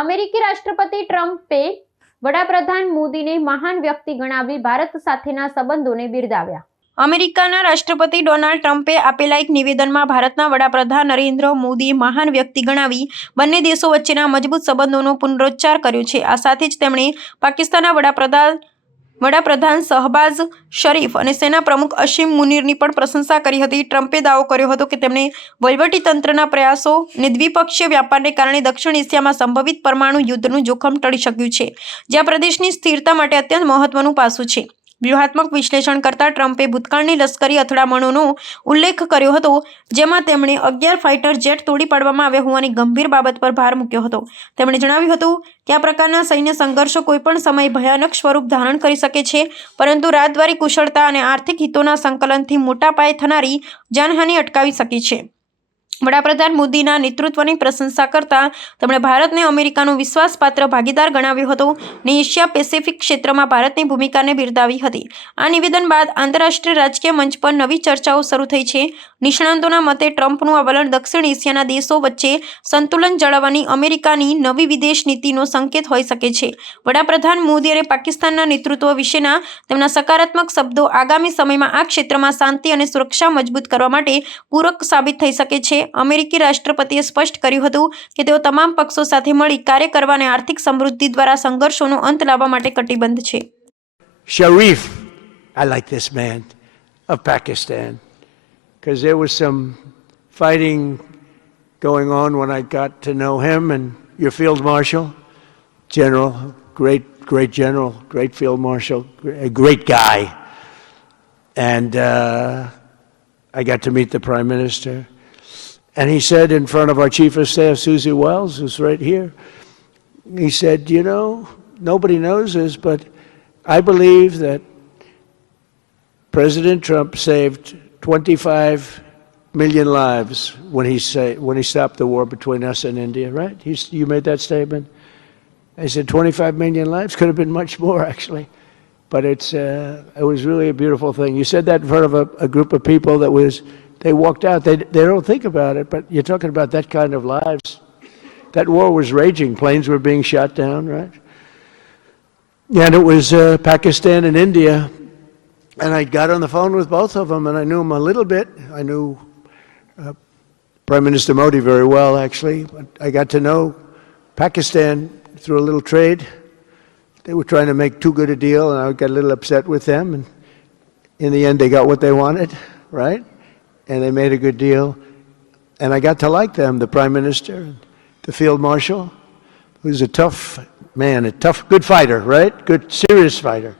અમેરિકી રાષ્ટ્રપતિ ટ્રમ્પે વડાપ્રધાન મોદીને મહાન વ્યક્તિ ગણાવી ભારત સાથેના સંબંધોને બિરદાવ્યા. અમેરિકાના રાષ્ટ્રપતિ ડોનાલ્ડ ટ્રમ્પે આપેલા એક નિવેદનમાં ભારતના વડાપ્રધાન નરેન્દ્ર મોદીએ મહાન વ્યક્તિ ગણાવી બંને દેશો વચ્ચેના મજબૂત સંબંધોનો પુનરોચ્ચાર કર્યો છે. આ સાથે જ તેમણે પાકિસ્તાનના વડાપ્રધાન શહબાઝ શરીફ અને સેના પ્રમુખ અસીમ મુનીરની પણ પ્રશંસા કરી હતી. ટ્રમ્પે દાવો કર્યો હતો કે તેમણે વહીવટીતંત્રના પ્રયાસો અને દ્વિપક્ષીય વ્યાપારને કારણે દક્ષિણ એશિયામાં સંભવિત પરમાણુ યુદ્ધનું જોખમ ટળી શક્યું છે, જે આ પ્રદેશની સ્થિરતા માટે અત્યંત મહત્વનું પાસું છે. વ્યૂહાત્મક વિશ્લેષણ કરતા ટ્રમ્પે ભૂતકાળની લશ્કરી અથડામણોનો ઉલ્લેખ કર્યો હતો, જેમાં તેમણે 11 ફાઇટર જેટ તોડી પાડવામાં આવ્યા હોવાની ગંભીર બાબત પર ભાર મૂક્યો હતો. તેમણે જણાવ્યું હતું કે આ પ્રકારના સૈન્ય સંઘર્ષો કોઈપણ સમયે ભયાનક સ્વરૂપ ધારણ કરી શકે છે, પરંતુ રાજદ્વારી કુશળતા અને આર્થિક હિતોના સંકલનથી મોટા પાયે થનારી જાનહાનિ અટકાવી શકી છે. વડાપ્રધાન મોદીના નેતૃત્વની પ્રશંસા કરતા તેમણે ભારતને અમેરિકાનો વિશ્વાસપાત્ર ભાગીદાર ગણાવ્યો હતો અને એશિયા પેસિફિક ક્ષેત્રમાં ભારતની ભૂમિકાને બિરદાવી હતી. આ નિવેદન બાદ આંતરરાષ્ટ્રીય રાજકીય મંચ પર નવી ચર્ચાઓ શરૂ થઈ છે. નિષ્ણાતોના મતે ટ્રમ્પનું આ વલણ દક્ષિણ એશિયાના દેશો વચ્ચે સંતુલન જાળવવાની અમેરિકાની નવી વિદેશ નીતિનો સંકેત હોઈ શકે છે. વડાપ્રધાન મોદી અને પાકિસ્તાનના નેતૃત્વ વિશેના તેમના સકારાત્મક શબ્દો આગામી સમયમાં આ ક્ષેત્રમાં શાંતિ અને સુરક્ષા મજબૂત કરવા માટે પૂરક સાબિત થઈ શકે છે. અમેરિકી રાષ્ટ્રપતિએ સ્પષ્ટ કર્યું હતું કે તેઓ તમામ પક્ષો સાથે મળી કાર્ય કરવા અને આર્થિક સમૃદ્ધિ દ્વારા સંઘર્ષોનો અંત લાવવા માટે કટિબદ્ધ છે. Sharif, I like this man of Pakistan because there was some fighting going on when I got to know him, and your field marshal, general, great general, great field marshal, a great guy, and I got to meet the Prime Minister. And he said in front of our Chief of Staff, Susie Wells, who's right here, he said, you know, nobody knows this, but I believe that President Trump saved 25 million lives when he stopped the war between us and India, right? You made that statement? I said 25 million lives, could have been much more actually. But it was really a beautiful thing. You said that in front of a group of people that was, they walked out. They don't think about it, but you're talking about that kind of lives. That war was raging. Planes were being shot down, right? And it was Pakistan and India. And I got on the phone with both of them, and I knew them a little bit. I knew Prime Minister Modi very well, actually. But I got to know Pakistan through a little trade. They were trying to make too good a deal, and I got a little upset with them. And in the end, they got what they wanted, right? And they made a good deal. And I got to like them, the Prime Minister, the Field Marshal, who's a tough man, a tough, good fighter, right? Good, serious fighter.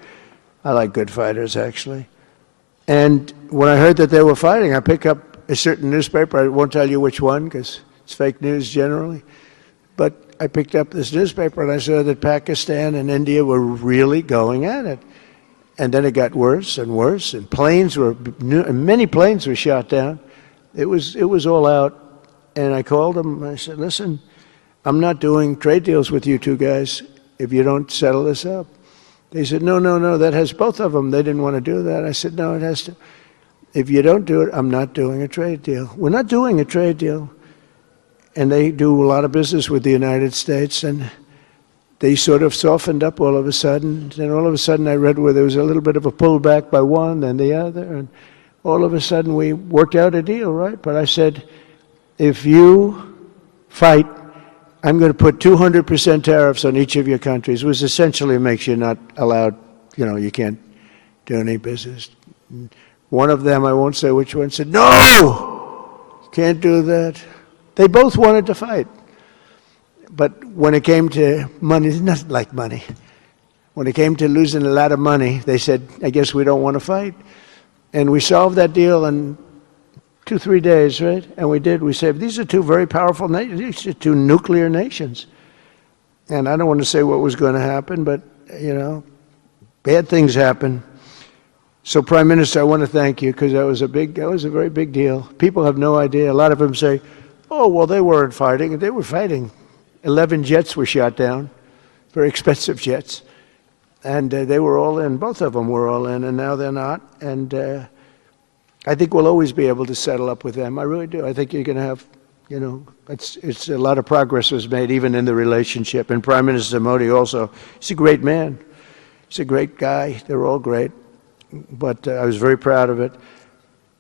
I like good fighters, actually. And when I heard that they were fighting, I picked up a certain newspaper. I won't tell you which one, because it's fake news generally. But I picked up this newspaper, and I saw that Pakistan and India were really going at it. And then it got worse and worse, and many planes were shot down. It was all out. And I called them, and I said, listen, I'm not doing trade deals with you two guys if you don't settle this up. They said, no, that has both of them. They didn't want to do that. I said, no, it has to. If you don't do it, I'm not doing a trade deal. We're not doing a trade deal. And they do a lot of business with the United States, and they sort of softened up all of a sudden. Then all of a sudden I read where there was a little bit of a pullback by one, then the other, and all of a sudden we worked out a deal, right? But I said, if you fight, I'm going to put 200% tariffs on each of your countries, which essentially makes you not allowed, you can't do any business. One of them, I won't say which one, said, no, you can't do that. They both wanted to fight. But when it came to money, it's not like money. When it came to losing a lot of money, they said, I guess we don't want to fight. And we solved that deal in 2-3 days, right? And we did. We said, these are two very powerful nations. These are two nuclear nations. And I don't want to say what was going to happen, but, bad things happen. So, Prime Minister, I want to thank you, because that was a very big deal. People have no idea. A lot of them say, oh, well, they weren't fighting. They were fighting. 11 jets were shot down, very expensive jets. And they were all in. Both of them were all in, and now they're not. And I think we'll always be able to settle up with them. I really do. I think you're going to have You know, it's a lot of progress was made even in the relationship. And Prime Minister Modi also, he's a great man. He's a great guy. They're all great. But I was very proud of it.